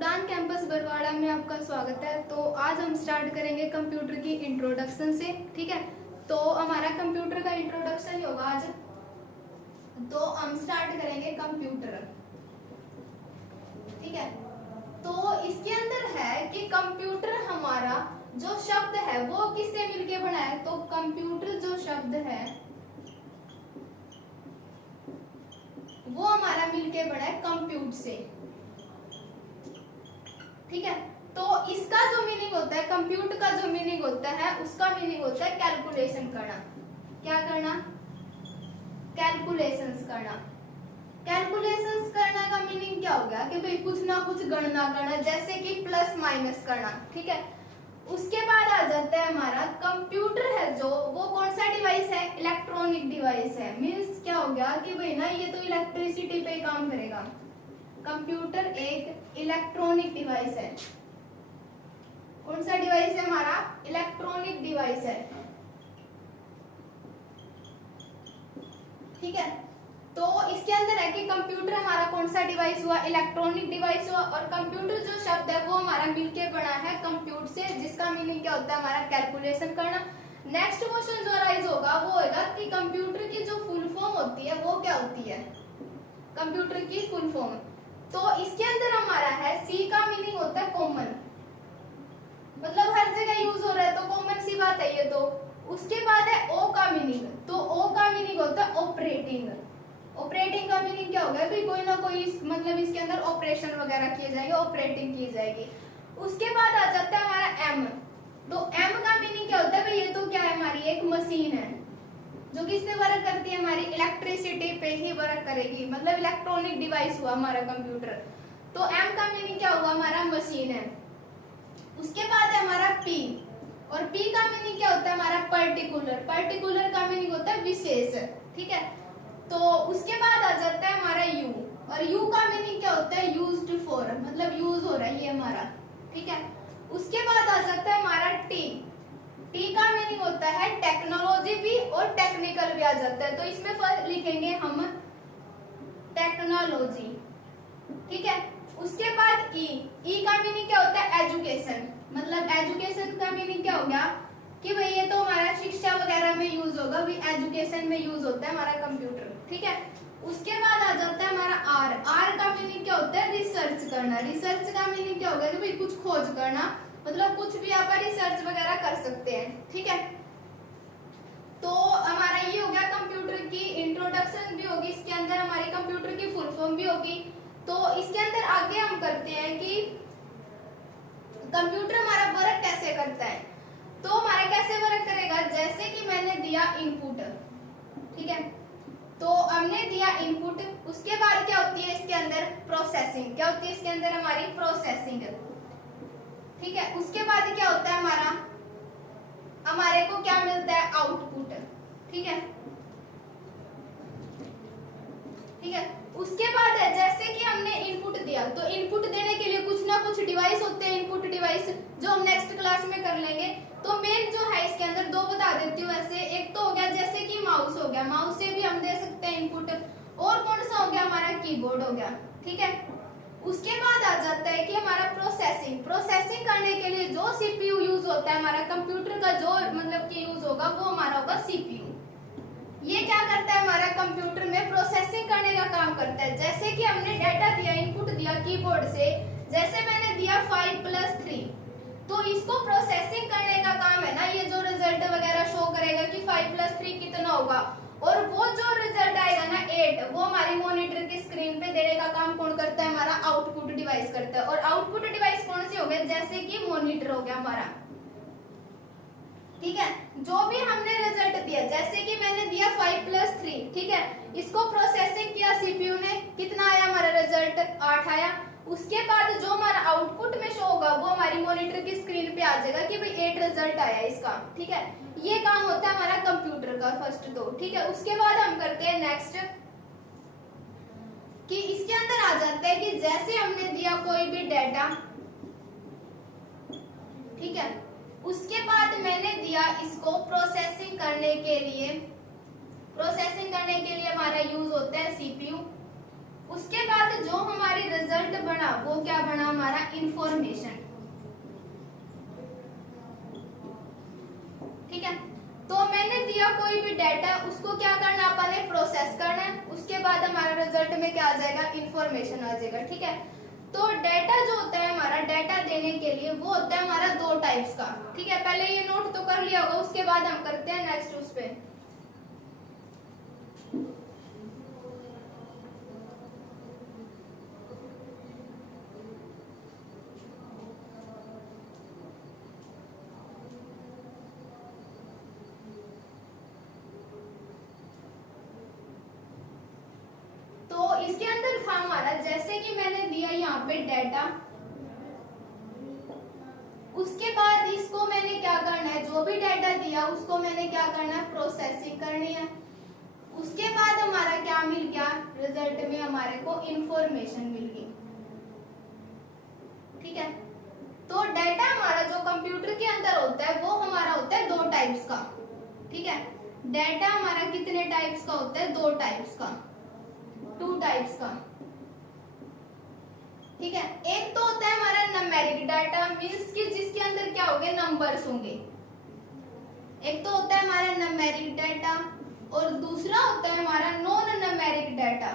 उड़ान कैंपस बरवाड़ा में आपका स्वागत है। तो आज हम स्टार्ट करेंगे कंप्यूटर की इंट्रोडक्शन से। ठीक है, तो हमारा कंप्यूटर का इंट्रोडक्शन ही होगा आज। तो हम स्टार्ट करेंगे कंप्यूटर। ठीक है, तो इसके अंदर है कि कंप्यूटर हमारा जो शब्द है वो किससे मिलके बना है। तो कंप्यूटर जो शब्द है वो हमारा मिलके बना है कंप्यूट से। ठीक है, तो इसका जो मीनिंग होता है, कंप्यूट का जो मीनिंग होता है, उसका मीनिंग होता है कैलकुलेशन करना। क्या करना? कैलकुलेशंस करना। कैलकुलेशंस करना का मीनिंग क्या हो गया कि भाई कुछ ना कुछ गणना करना, जैसे कि प्लस माइनस करना। ठीक है, उसके बाद आ जाता है हमारा कंप्यूटर है जो, वो कौन सा डिवाइस है? इलेक्ट्रॉनिक डिवाइस है। मीन्स क्या हो गया कि भाई ना ये तो इलेक्ट्रिसिटी पे काम करेगा। कंप्यूटर एक इलेक्ट्रॉनिक डिवाइस है। कौन सा डिवाइस है हमारा? इलेक्ट्रॉनिक डिवाइस है। ठीक है, तो इसके अंदर है कि कंप्यूटर हमारा कौन सा डिवाइस हुआ? इलेक्ट्रॉनिक डिवाइस हुआ। और कंप्यूटर जो शब्द है वो हमारा मिलके बना है कंप्यूट से, जिसका मीनिंग क्या होता है? हमारा कैलकुलेशन करना। नेक्स्ट क्वेश्चन जो राइज होगा वो होगा कि कंप्यूटर की जो फुल फॉर्म होती है वो क्या होती है? कंप्यूटर की फुल फॉर्म, तो इसके अंदर हमारा है सी का मीनिंग होता है कॉमन, मतलब हर जगह यूज हो रहा है तो कॉमन सी बात है ये तो। उसके बाद है ओ का मीनिंग, तो ओ का मीनिंग होता है ऑपरेटिंग। ऑपरेटिंग का मीनिंग क्या होगा? कि कोई ना कोई मतलब इसके अंदर ऑपरेशन वगैरह किए जाएंगे, ऑपरेटिंग की जाएगी। उसके बाद आ जाता है हमारा एम, तो एम का मीनिंग क्या होता है? भाई ये तो क्या है? हमारी एक मशीन है जो किस पे वर्क करती है? हमारी इलेक्ट्रिसिटी पे ही वर्क करेगी, मतलब इलेक्ट्रॉनिक डिवाइस हुआ हमारा कंप्यूटर। तो एम का मीनिंग क्या हुआ? हमारा मशीन है। उसके बाद है हमारा पी, और पी का मीनिंग क्या होता है? हमारा पर्टिकुलर। पर्टिकुलर का मीनिंग होता है विशेष। ठीक है, तो उसके बाद आ जाता है हमारा यू, और यू का मीनिंग क्या होता है? यूज्ड फॉर, मतलब यूज हो रहा है ये हमारा। ठीक है, उसके बाद आ जाता है हमारा टी। टी का मीनिंग होता है टेक्नोलॉजी भी और टेक्निकल भी आ जाता है, तो इसमें फर्स्ट लिखेंगे हम टेक्नोलॉजी। ठीक है, उसके बाद ई। ई का मीनिंग क्या होता है? एजुकेशन, मतलब एजुकेशन का मीनिंग क्या हो गया कि भाई ये तो हमारा शिक्षा वगैरह में यूज होगा, भी एजुकेशन में यूज होता है हमारा कंप्यूटर। ठीक है, उसके बाद आ जाता है हमारा आर। आर का मीनिंग क्या होता है? रिसर्च करना। रिसर्च का मीनिंग क्या होगा? कि भाई कुछ खोज करना, मतलब कुछ भी आप रिसर्च वगैरह कर सकते हैं। ठीक है, तो हमारा ये हो गया कंप्यूटर की इंट्रोडक्शन भी होगी, इसके अंदर हमारी कंप्यूटर की फुल फॉर्म भी होगी। तो इसके अंदर आगे हम करते हैं कि कंप्यूटर हमारा वर्क कैसे करता है। तो हमारा कैसे वर्क करेगा? जैसे कि मैंने दिया इनपुट, ठीक है, तो हमने दिया इनपुट, उसके बाद क्या होती है इसके अंदर? प्रोसेसिंग। क्या होती है इसके अंदर? हमारी प्रोसेसिंग। ठीक है, उसके बाद क्या होता है हमारा? हमारे को क्या मिलता है? आउटपुट। ठीक है, ठीक है, उसके बाद है जैसे कि हमने इनपुट दिया, तो इनपुट देने के लिए कुछ ना कुछ डिवाइस होते हैं, इनपुट डिवाइस, जो हम नेक्स्ट क्लास में कर लेंगे। तो मेन जो है इसके अंदर दो बता देती हूँ वैसे। एक तो हो गया जैसे कि माउस हो गया, माउस से भी हम दे सकते हैं इनपुट। और कौन सा हो गया? हमारा कीबोर्ड हो गया। ठीक है, उसके बाद आ जाता है कि हमारा प्रोसेसिंग। प्रोसेसिंग करने के लिए जो सीपीयू यूज होता है, हमारा कंप्यूटर का जो मतलब कि यूज होगा वो हमारा होगा सीपीयू। ये क्या करता है? हमारा कंप्यूटर में प्रोसेसिंग करने का काम करता है। जैसे कि हमने डाटा दिया, इनपुट दिया कीबोर्ड से, जैसे मैंने दिया 5+3, तो इसको प्रोसेसिंग करने का काम है ना, ये जो रिजल्ट वगैरह शो करेगा कि 5+3 कितना होगा, और वो जो रिजल्ट आएगा ना 8, वो हमारी मॉनिटर की स्क्रीन पे देने का काम कौन करता है? हमारा आउटपुट डिवाइस करता है। और आउटपुट डिवाइस कौन सी हो गया? जैसे कि मॉनिटर हो गया हमारा। ठीक है, जो भी हमने रिजल्ट दिया, जैसे कि मैंने दिया 5+3, ठीक है, इसको प्रोसेसिंग किया सीपीयू ने, कितना आया हमारा रिजल्ट? 8 आया। उसके बाद जो हमारा आउटपुट में शो होगा वो हमारी मॉनिटर की स्क्रीन पे आ जाएगा कि भाई 8 रिजल्ट आया इसका। ठीक है, ये काम होता है हमारा कंप्यूटर का फर्स्ट तो। ठीक है, उसके बाद हम करते हैं नेक्स्ट, कि इसके अंदर आ जाता है कि जैसे हमने दिया कोई भी डाटा, ठीक है, उसके बाद मैंने दिया इसको प्रोसेसिंग करने के लिए। प्रोसेसिंग करने के लिए हमारा यूज होता है सीपीयू। उसके बाद जो हमारी रिजल्ट बना वो क्या बना हमारा इंफॉर्मेशन। ठीक है, तो मैंने दिया कोई भी डाटा, उसको क्या करना अपन ने प्रोसेस करना है, उसके बाद हमारा रिजल्ट में क्या आ जाएगा, इंफॉर्मेशन आ जाएगा। ठीक है, तो डाटा जो होता है हमारा, डाटा देने के लिए वो होता है हमारा दो टाइप्स का। ठीक है, पहले ये नोट तो कर लिया होगा, उसके बाद हम करते हैं नेक्स्ट उस पे। तो इसके अंदर था हमारा, जैसे कि मैंने दिया यहाँ पे डाटा, उसके बाद इसको मैंने क्या करना है, जो भी डाटा दिया उसको मैंने क्या करना है, प्रोसेसिंग करनी है। उसके बाद हमारा क्या मिल गया, रिजल्ट में हमारे को इंफॉर्मेशन मिल गई। ठीक है, तो डाटा हमारा जो कंप्यूटर के अंदर होता है वो हमारा होता है दो टाइप्स का। ठीक है, डाटा हमारा कितने टाइप्स का होता है, दो टाइप्स का, टू टाइप्स का। ठीक है, एक तो होता है हमारा न्यूमेरिक डाटा, मींस कि जिसके अंदर क्या होंगे, नंबर्स होंगे। एक तो होता है हमारा न्यूमेरिक डाटा और दूसरा होता है हमारा non numeric data.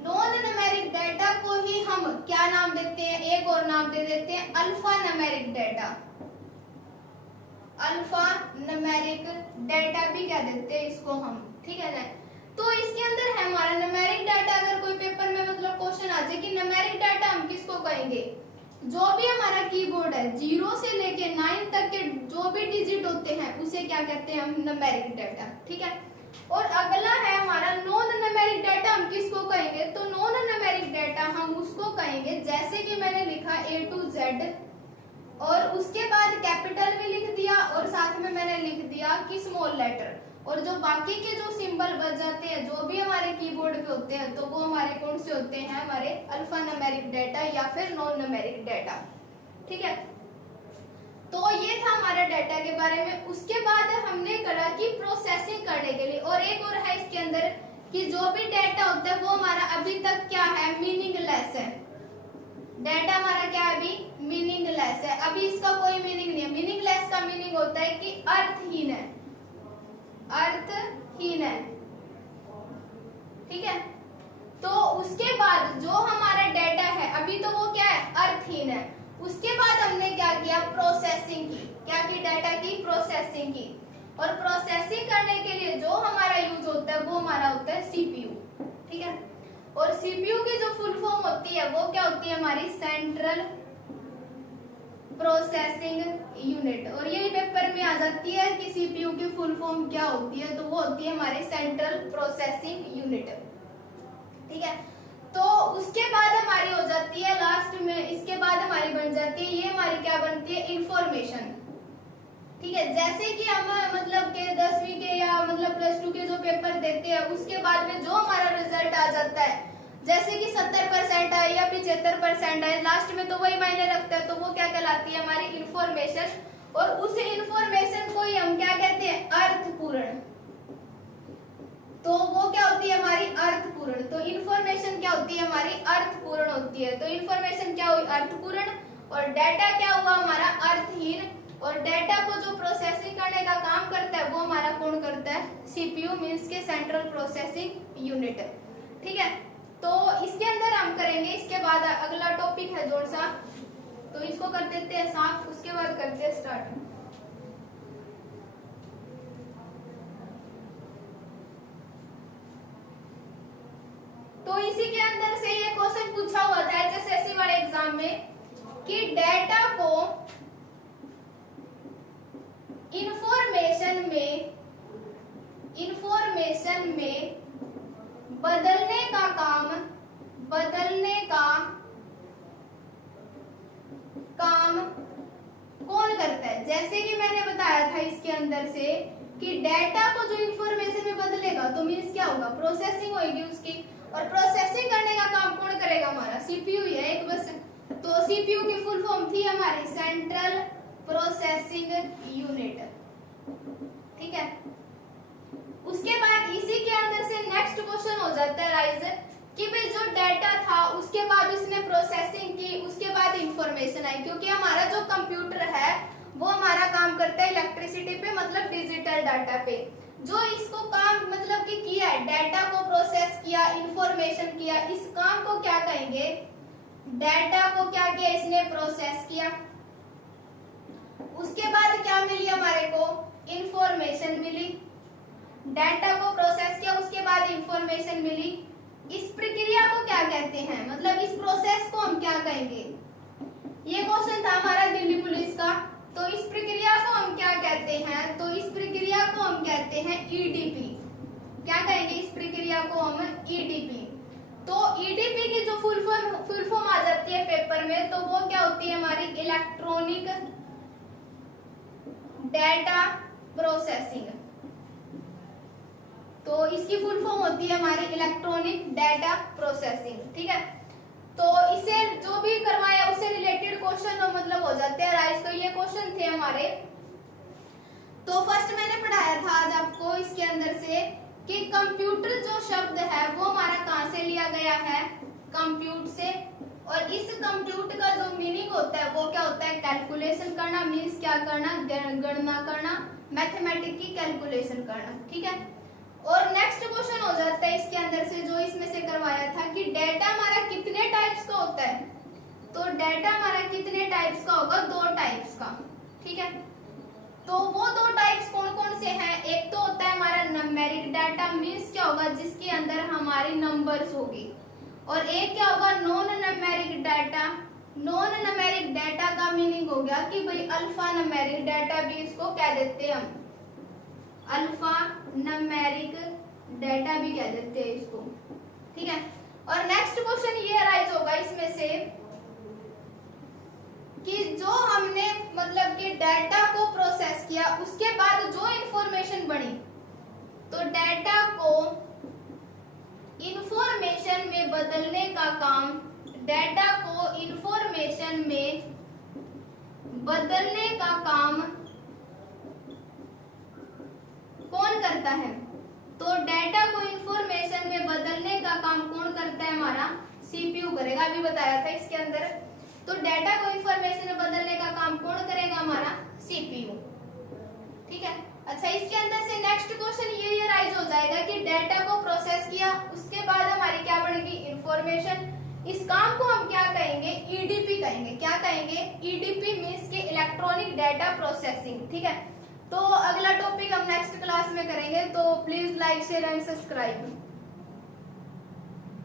Non numeric data को ही हम क्या नाम देते हैं, एक और नाम दे देते हैं alpha numeric data. Alpha numeric data भी क्या देते हैं इसको हम। ठीक है ना, तो इसके अंदर है हमारा न्यूमेरिक डाटा। अगर कोई पेपर में मतलब क्वेश्चन आ जाए कि न्यूमेरिक डाटा हम किसको कहेंगे, जो भी हमारा कीबोर्ड है 0 से लेके 9 तक के जो भी डिजिट होते हैं उसे क्या कहते हैं हम, न्यूमेरिक डाटा। ठीक है, और अगला है हमारा नॉन न्यूमेरिक डाटा, हम किसको कहेंगे, तो नॉन न्यूमेरिक डाटा हम उसको कहेंगे जैसे कि मैंने लिखा A to Z और उसके बाद कैपिटल भी लिख दिया और साथ में मैंने लिख दिया कि स्मॉल लेटर, और जो बाकी के जो सिंबल बच जाते हैं जो भी हमारे कीबोर्ड पे होते हैं तो वो हमारे कौन से होते हैं, हमारे अल्फा न्यूमेरिक डाटा या फिर नॉन न्यूमेरिक डाटा। ठीक है, तो ये था हमारे डाटा के बारे में। उसके बाद हमने करा कि प्रोसेसिंग करने के लिए, और एक और है इसके अंदर कि जो भी डाटा होता है वो हमारा अभी तक क्या है, मीनिंगलेस है। डाटा हमारा क्या है, अभी मीनिंगलेस है, अभी इसका कोई मीनिंग नहीं है। मीनिंगलेस का मीनिंग होता है कि अर्थहीन है, अर्थहीन है। ठीक है, तो उसके बाद जो हमारा डाटा है अभी तो वो क्या है, अर्थहीन है। उसके बाद हमने क्या किया, प्रोसेसिंग की। क्या की, डाटा की प्रोसेसिंग की। और प्रोसेसिंग करने के लिए जो हमारा यूज होता है वो हमारा होता है सीपीयू। ठीक है, और सीपीयू की जो फुल फॉर्म होती है वो क्या होती है, हमारी सेंट्रल प्रोसेसिंग यूनिट। और यही पेपर में आ जाती है कि सीपीयू की फुल फॉर्म क्या होती है, तो वो होती है हमारी सेंट्रल प्रोसेसिंग यूनिट। ठीक है, तो उसके बाद हमारी हो जाती है लास्ट में, इसके बाद हमारी बन जाती है, ये हमारी क्या बनती है, इंफॉर्मेशन। ठीक है, जैसे कि हम मतलब के 10वीं के या मतलब +2 के जो पेपर देते हैं उसके बाद में जो हमारा रिजल्ट आ जाता है, जैसे कि 70% आए या 75% आए, लास्ट में तो वही मायने रखता है, तो वो क्या कहलाती है, हमारी इंफॉर्मेशन। और उस इंफॉर्मेशन को ही हम क्या कहते हैं, अर्थपूर्ण। तो वो क्या होती है, हमारी अर्थपूर्ण। तो इंफॉर्मेशन क्या होती है, हमारी अर्थपूर्ण होती है। तो इंफॉर्मेशन क्या हुई, अर्थपूर्ण, और डाटा क्या हुआ हमारा, अर्थहीन। और डाटा को जो प्रोसेसिंग करने का काम करता है वो हमारा कौन करता है, सीपीयू मींस के सेंट्रल प्रोसेसिंग यूनिट। ठीक है, तो इसके अंदर हम करेंगे, इसके बाद अगला टॉपिक है जोड़ सा, तो इसको कर देते हैं साफ, उसके बाद करते हैं स्टार्ट। तो इसी के अंदर से ये क्वेश्चन पूछा हुआ था एचएसएससी वाले एग्जाम में कि डाटा को इंफॉर्मेशन में बदलने का काम कौन करता है। जैसे कि मैंने बताया था इसके अंदर से कि डाटा को जो इंफॉर्मेशन में बदलेगा तो मींस क्या होगा, प्रोसेसिंग होगी उसकी, और प्रोसेसिंग करने का काम कौन करेगा, हमारा सीपीयू ही है एक बस। तो सीपीयू की फुल फॉर्म थी हमारी सेंट्रल प्रोसेसिंग यूनिट। ठीक है, उसके बाद इसी के अंदर से नेक्स्ट क्वेश्चन हो जाता है राइज कि भाई जो डाटा इंफॉर्मेशन आई, क्योंकि हमारा जो कंप्यूटर है वो हमारा काम करता है इलेक्ट्रिसिटी पे, मतलब डिजिटल डाटा पे। जो इसको काम मतलब कि किया है, डाटा को प्रोसेस किया, इंफॉर्मेशन किया, इस काम को क्या कहेंगे, डाटा को क्या किया इसने, प्रोसेस किया। उसके बाद क्या मिली हमारे को, इंफॉर्मेशन मिली। डाटा को प्रोसेस किया, उसके बाद इंफॉर्मेशन मिली। इस प्रक्रिया को क्या कहते हैं, मतलब इस प्रोसेस को हम क्या कहेंगे। ये क्वेश्चन था हमारा दिल्ली पुलिस का। तो इस प्रक्रिया को हम क्या कहते हैं, तो इस प्रक्रिया को हम कहते हैं ईडीपी। क्या कहेंगे इस प्रक्रिया को हम, ईडीपी। तो ईडीपी की जो फुल फॉर्म आ जाती है पेपर में, तो वो क्या होती है हमारी, इलेक्ट्रॉनिक डाटा प्रोसेसिंग। तो इसकी फुल फॉर्म होती है हमारी इलेक्ट्रॉनिक डाटा प्रोसेसिंग, ठीक है। तो इसे जो भी करवाया उससे रिलेटेड क्वेश्चन मतलब हो जाते हैं राइज। तो ये क्वेश्चन थे हमारे। तो फर्स्ट मैंने पढ़ाया था आज आपको इसके अंदर से कि कंप्यूटर जो शब्द है वो हमारा कहाँ से लिया गया है, कंप्यूट से। और इस कंप्यूट का जो मीनिंग होता है वो क्या होता है, कैलकुलेशन करना, मीन्स क्या करना, गणना करना, मैथमेटिक की कैलकुलेशन करना, ठीक है। और नेक्स्ट क्वेश्चन हो जाता है इसके अंदर से जो इसमें से करवाया था कि डेटा हमारा कितने टाइप्स का होता है। तो डेटा हमारा कितने टाइप्स का होगा, 2 टाइप्स का, ठीक है। तो वो 2 टाइप्स कौन कौन से हैं, एक तो होता है हमारा न्यूमेरिक डाटा, मीन्स क्या होगा जिसके अंदर हमारी नंबर्स होगी। और एक क्या होगा, non numeric data. Non numeric data का मीनिंग हो गया कि भाई अल्फा न्यूमेरिक डाटा भी इसको कह देते हैं हम, अल्फा न्यूमेरिक डाटा भी कह देते हैं इसको, ठीक है। और नेक्स्ट क्वेश्चन ये अराइज होगा इसमें से कि जो हमने मतलब कि डाटा को प्रोसेस किया उसके बाद जो इंफॉर्मेशन बनी, तो डाटा को इंफॉर्मेशन में बदलने का काम, डाटा को इंफॉर्मेशन में बदलने का काम कौन करता है। तो डाटा को इंफॉर्मेशन में बदलने का काम कौन करता है, हमारा सीपीयू करेगा, अभी बताया था इसके अंदर। तो डाटा को इंफॉर्मेशन में बदलने का काम कौन करेगा, हमारा सीपीयू, ठीक है। अच्छा, इसके अंदर से नेक्स्ट क्वेश्चन ये राइज हो जाएगा कि डाटा को प्रोसेस किया उसके बाद हमारी क्या बनेगी, इंफॉर्मेशन। इस काम को हम क्या कहेंगे, ईडीपी कहेंगे। क्या कहेंगे, ईडीपी मींस के इलेक्ट्रॉनिक डाटा प्रोसेसिंग, ठीक है। तो अगला टॉपिक हम नेक्स्ट क्लास में करेंगे। तो please like share and subscribe.